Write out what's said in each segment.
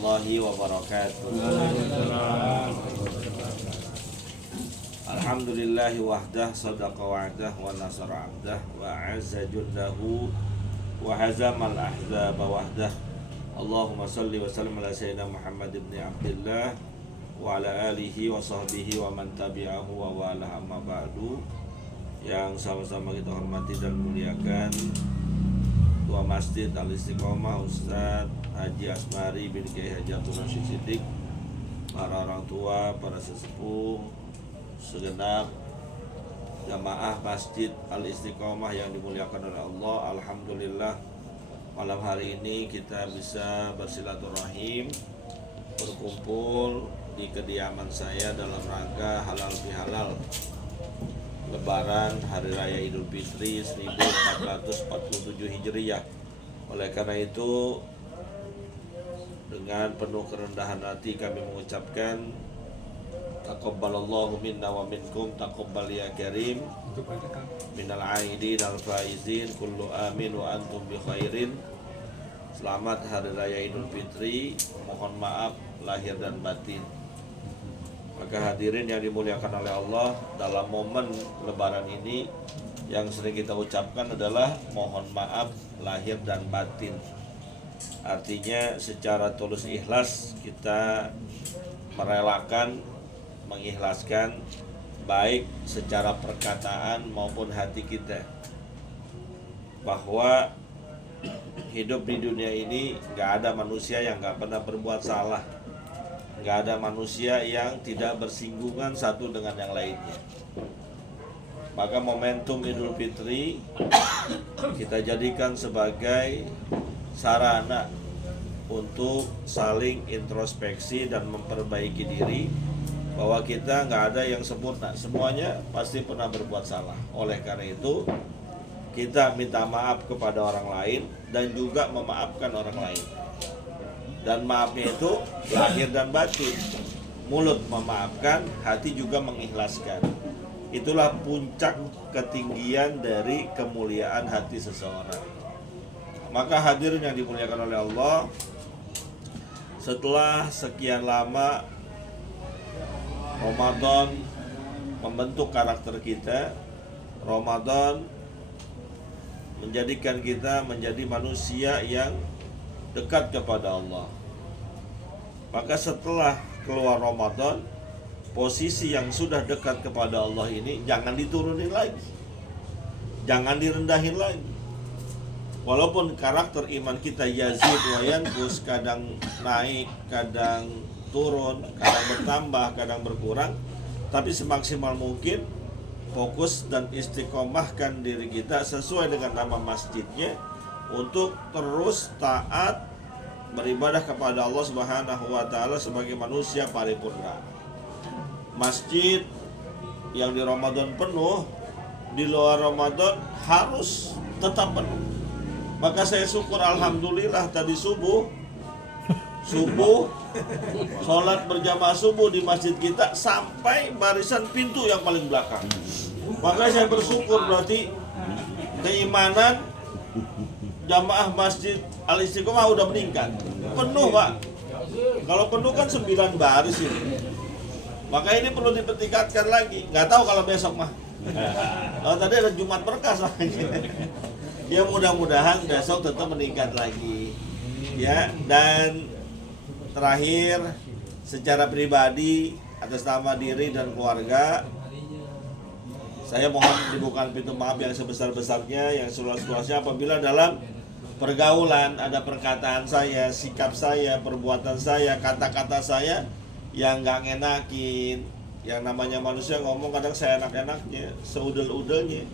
warahmatullahi wabarakatuh. Alhamdulillahi wahdah sadaqa wa'dah wa nasara abdah wa azza jundahu wa hazamal ahzaba wahdah. Allahumma salli wa sallim ala sayyidina Muhammad ibn Abdillah wa ala alihi wa sahbihi wa man tabi'ahu wa wala amma ba'du. Yang sama-sama kita hormati dan muliakan Ketua Masjid Al-Istiqomah Ustadz Haji Asmari bin Kiai Haji Abdul Rashid Siddiq, para orang tua, para sesepuh, segenap jamaah Masjid Al-Istiqomah yang dimuliakan oleh Allah. Alhamdulillah malam hari ini kita bisa bersilaturahim, berkumpul di kediaman saya dalam rangka halal bihalal Lebaran Hari Raya Idul Fitri 1447 Hijriyah. Oleh karena itu, dengan penuh kerendahan hati kami mengucapkan taqabbalallahu minna wa minkum, taqabbal ya karim, minal aidin al faizin, kullu amin wa antum bi khairin. Selamat Hari Raya Idul Fitri, mohon maaf lahir dan batin. Maka hadirin yang dimuliakan oleh Allah, dalam momen Lebaran ini yang sering kita ucapkan adalah mohon maaf lahir dan batin. Artinya secara tulus ikhlas kita merelakan, mengikhlaskan baik secara perkataan maupun hati kita, bahwa hidup di dunia ini gak ada manusia yang gak pernah berbuat salah. Gak ada manusia yang tidak bersinggungan satu dengan yang lainnya. Maka momentum Idul Fitri kita jadikan sebagai sarana untuk saling introspeksi dan memperbaiki diri, bahwa kita gak ada yang sempurna, semuanya pasti pernah berbuat salah. Oleh karena itu kita minta maaf kepada orang lain dan juga memaafkan orang lain. Dan maafnya itu lahir dan batin. Mulut memaafkan, hati juga mengikhlaskan. Itulah puncak ketinggian dari kemuliaan hati seseorang. Maka hadirin yang dimuliakan oleh Allah, setelah sekian lama Ramadan membentuk karakter kita, Ramadan menjadikan kita menjadi manusia yang dekat kepada Allah. Maka setelah keluar Ramadan, posisi yang sudah dekat kepada Allah ini jangan diturunin lagi, jangan direndahin lagi. Walaupun karakter iman kita yazid wa yanqus, kadang naik, kadang turun, kadang bertambah, kadang berkurang, tapi semaksimal mungkin fokus dan istiqomahkan diri kita sesuai dengan nama masjidnya untuk terus taat beribadah kepada Allah Subhanahu wa taala sebagai manusia paripurna. Masjid yang di Ramadan penuh, di luar Ramadan harus tetap penuh. Maka saya syukur alhamdulillah tadi subuh sholat berjamaah subuh di masjid kita sampai barisan pintu yang paling belakang. Maka saya bersyukur, berarti keimanan jamaah Masjid Al-Istiqomah udah meningkat. Penuh, Pak. Kalau penuh kan 9 baris ini. Maka ini perlu dipertingkatkan lagi. Nggak tahu kalau besok mah. Kalau tadi ada Jumat berkah lagi. Ya mudah-mudahan besok tetap meningkat lagi. Ya, dan terakhir secara pribadi atas nama diri dan keluarga, saya mohon dibukakan pintu maaf yang sebesar-besarnya, yang seluas-luasnya apabila dalam pergaulan ada perkataan saya, sikap saya, perbuatan saya, kata-kata saya yang gak ngenakin. Yang namanya manusia ngomong kadang saya enak-enaknya, seudel-udelnya,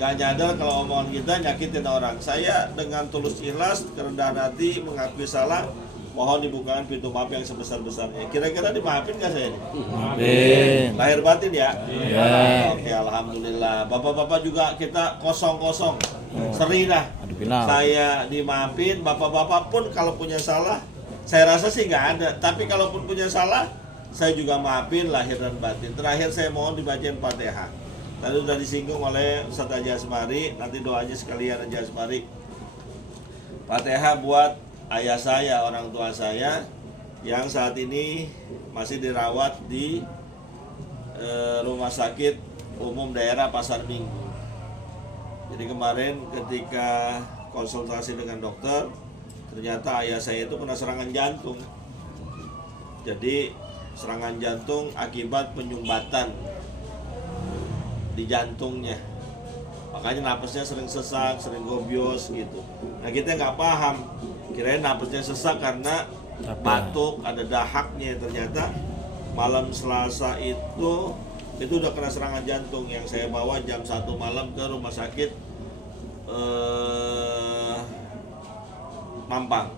gak nyadar kalau omongan kita nyakitin orang. Saya dengan tulus ikhlas, kerendahan hati, mengakui salah, mohon dibukakan pintu maaf yang sebesar-besarnya. Kira-kira dimaafin gak saya ini? Maafin. Lahir batin ya? Iya. Oke, alhamdulillah. Bapak-bapak juga kita kosong-kosong. Sering dah saya dimaafin. Bapak-bapak pun kalau punya salah, saya rasa sih nggak ada. Tapi kalaupun punya salah, saya juga maafin lahir dan batin. Terakhir saya mohon dibacain Fatihah. Tadi sudah disinggung oleh Ustaz Haji Asmari. Nanti doanya sekalian Haji Asmari. Fatihah buat ayah saya, orang tua saya, yang saat ini masih dirawat di Rumah Sakit Umum Daerah Pasar Minggu. Jadi kemarin ketika konsultasi dengan dokter, ternyata ayah saya itu kena serangan jantung. Jadi serangan jantung akibat penyumbatan di jantungnya. Makanya napasnya sering sesak, sering gobios gitu. Nah kita nggak paham, kirain napasnya sesak karena batuk, ada dahaknya. Ternyata malam Selasa itu udah kena serangan jantung, yang saya bawa jam 1 malam ke rumah sakit Mampang.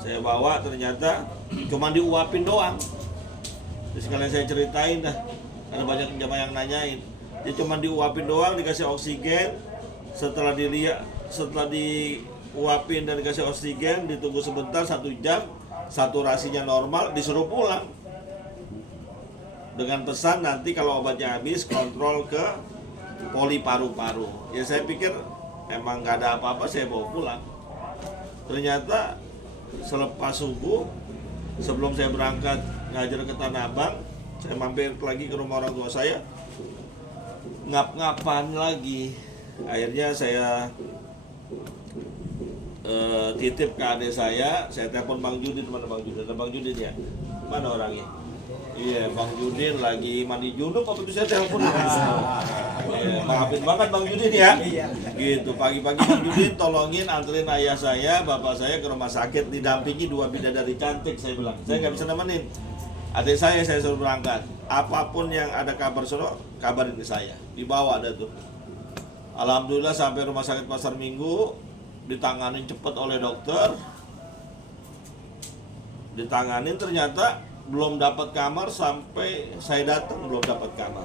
Saya bawa, ternyata cuma diuapin doang. Terus sekalian saya ceritain dah, ada banyak jamaah yang nanyain. Dia cuma diuapin doang, dikasih oksigen. Setelah diuapin dan dikasih oksigen, ditunggu sebentar 1 jam, saturasinya normal, disuruh pulang. Dengan pesan nanti kalau obatnya habis kontrol ke poli paru-paru. Ya saya pikir emang nggak ada apa-apa, saya bawa pulang. Ternyata selepas subuh, sebelum saya berangkat ngajar ke Tanah Abang, saya mampir lagi ke rumah orang tua saya, ngap-ngapan lagi. Akhirnya saya titip ke adik saya telepon Bang Judin. Mana Bang Judin? Ada Bang Judin ya? Mana orangnya? Iya, Bang Judin lagi mandi junub, apa itu saya telepon. Iya, maafin banget Bang Judin ya. Gitu, pagi-pagi Bang Judin tolongin anterin ayah saya, bapak saya ke rumah sakit, didampingi 2 bidadari cantik. Saya bilang, saya nggak bisa nemenin. Adik saya suruh berangkat. Apapun yang ada kabar sono, kabarin ke saya. Dibawa ada tuh. Alhamdulillah sampai rumah sakit Pasar Minggu, ditanganin cepat oleh dokter. Ditanganin, ternyata belum dapat kamar sampai saya datang, belum dapat kamar.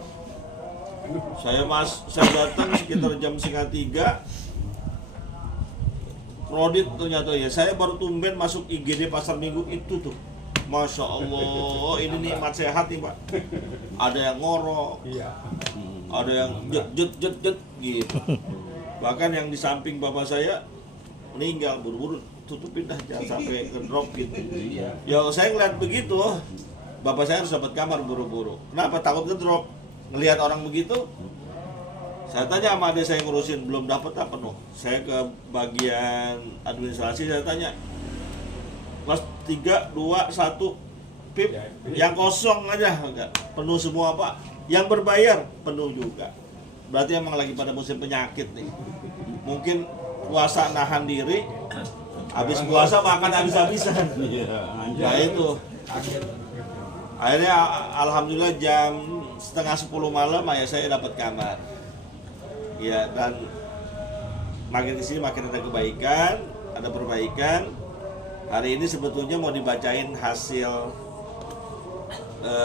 Saya datang sekitar jam 2:30. Krodit ternyata ya. Saya baru tumben masuk IGD Pasar Minggu itu tuh. Masya Allah, ini nikmat sehat nih Pak. Ada yang ngorok, ada yang jet gitu. Bahkan yang di samping bapak saya meninggal, buru-buru tutupin dah, jangan sampai ngedrop gitu. Ya saya ngeliat begitu, bapak saya harus dapat kamar buru-buru. Kenapa? Takut ngedrop. Ngelihat orang begitu, saya tanya sama adik saya ngurusin, belum dapat apa penuh. Saya ke bagian administrasi, saya tanya, kelas 3, 2, 1 PIP yang kosong aja, enggak penuh semua Pak. Yang berbayar penuh juga. Berarti emang lagi pada musim penyakit nih. Mungkin puasa nahan diri, habis puasa makan habis-habisan. Nah itu. Akhirnya alhamdulillah jam 9:30 malam ayah saya dapat kamar. Ya, dan makin kesini makin ada kebaikan, ada perbaikan. Hari ini sebetulnya mau dibacain hasil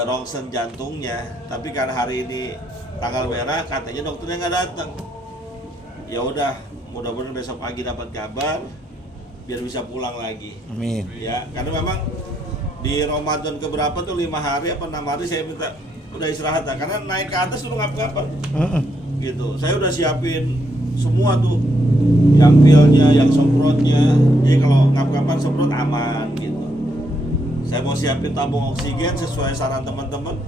rongsen jantungnya, tapi karena hari ini tanggal merah, katanya dokternya nggak datang. Ya udah, mudah-mudahan besok pagi dapat kabar biar bisa pulang lagi. Amin. Ya, karena memang di Ramadan keberapa tuh 5 hari apa 6 hari saya minta udah istirahat, karena naik ke atas tuh ngap-ngapan. Gitu. Saya udah siapin semua tuh, yang pilnya, yang semprotnya. Jadi kalau ngap-ngapan semprot aman gitu. Saya mau siapin tabung oksigen sesuai saran teman-teman.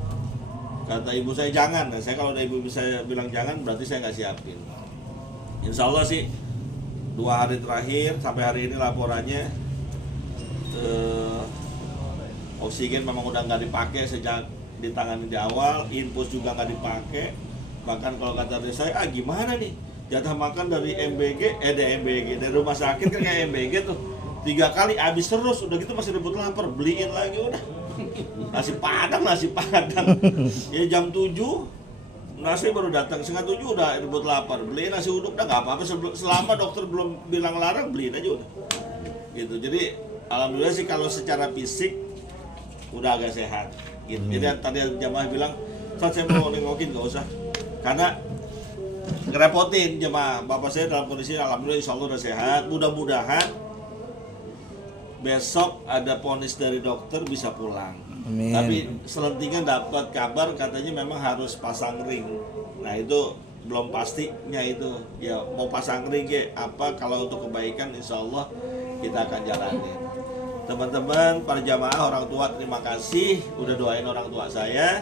Kata ibu saya jangan. Nah, saya kalau ada ibu saya bilang jangan, berarti saya nggak siapin. Insya Allah sih 2 hari terakhir sampai hari ini laporannya oksigen memang udah nggak dipakai sejak ditangani di awal, infus juga nggak dipakai. Bahkan kalau kata saya, gimana nih jatah makan dari dari rumah sakit kan kayak MBG tuh 3 kali habis terus, udah gitu masih rebut lapar, beliin lagi udah nasi padang. Ya jam 7 nasi baru datang, 6:30 udah rebut lapar, beliin nasi uduk, udah nggak apa-apa, selama dokter belum bilang larang beliin aja udah gitu. Jadi alhamdulillah sih kalau secara fisik udah agak sehat gitu. Jadi tadi jamaah bilang, "Ustaz, saya mau nengokin," nggak usah, karena ngerepotin jemaah. Bapak saya dalam kondisi alhamdulillah insya Allah udah sehat. Mudah-mudahan besok ada vonis dari dokter bisa pulang. Amin. Tapi selentingan dapat kabar katanya memang harus pasang ring. Nah itu belum pastinya itu. Ya mau pasang ring ya apa, kalau untuk kebaikan insya Allah kita akan jalanin. Teman-teman, para jamaah, orang tua, terima kasih udah doain orang tua saya.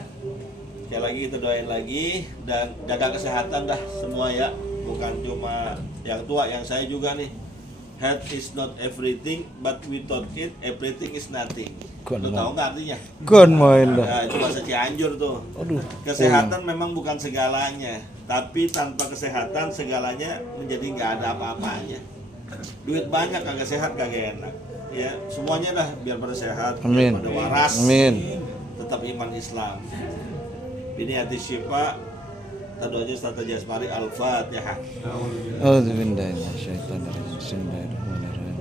Sekali lagi kita doain lagi dan jaga kesehatan dah semua ya. Bukan cuma yang tua, yang saya juga nih. Health is not everything, but without it everything is nothing. Lu tahu nggak artinya? Gon moil. Nah, itu bahasa Cianjur tuh. Aduh. Kesehatan memang bukan segalanya, tapi tanpa kesehatan segalanya menjadi nggak ada apa-apanya. Duit banyak kagak sehat kagak enak. Ya, semuanya dah biar pada sehat, Amin. pada waras. Amin. Tetap iman Islam. Ini hati syifa. Tadu aja strategi asmari al-Fatihah. Auzubillahi minasyaitonir rajim. Bismillahirrahmanirrahim.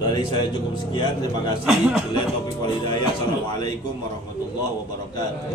Dari saya cukup sekian, terima kasih. Bila taufiq wal hidayah. Assalamualaikum warahmatullahi wabarakatuh.